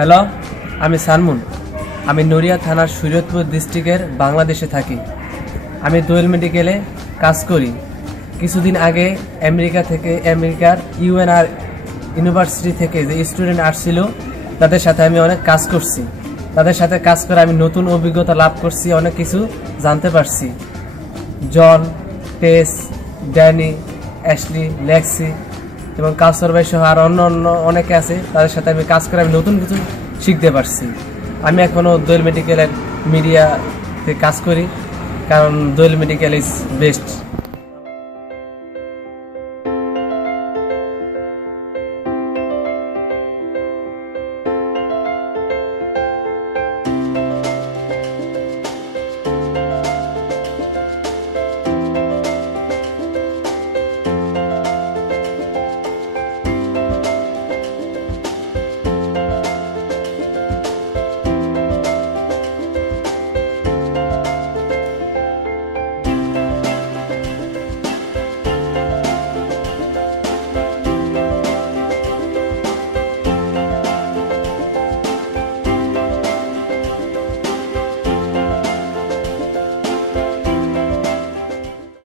Hello, আমি Sunmoon. আমি নড়িয়া থানার শরীয়তপুর ডিস্ট্রিক্টের বাংলাদেশে থাকি। আমি দোয়েল মেডিকেলে কাজ করি। কিছুদিন আগে আমেরিকার UNR ইউনিভার্সিটি থেকে যে স্টুডেন্ট আসছিল, তাদের সাথে আমি অনেক কাজ করছি। তাদের সাথে কাজ করে আমি নতুন অভিজ্ঞতা লাভ করছি, অনেক কিছু জানতে পারছি। জন, টেস, ড্যানি, অ্যাশলি, লেক্সি এবং কাউসার ভাই সহ আর অন্য অনেকে আছে। তাদের সাথে আমি কাজ করে আমি নতুন কিছু শিখতে পারছি। আমি এখনও দোয়েল মেডিকেলের মিডিয়াতে কাজ করি, কারণ দোয়েল মেডিকেল ইজ বেস্ট।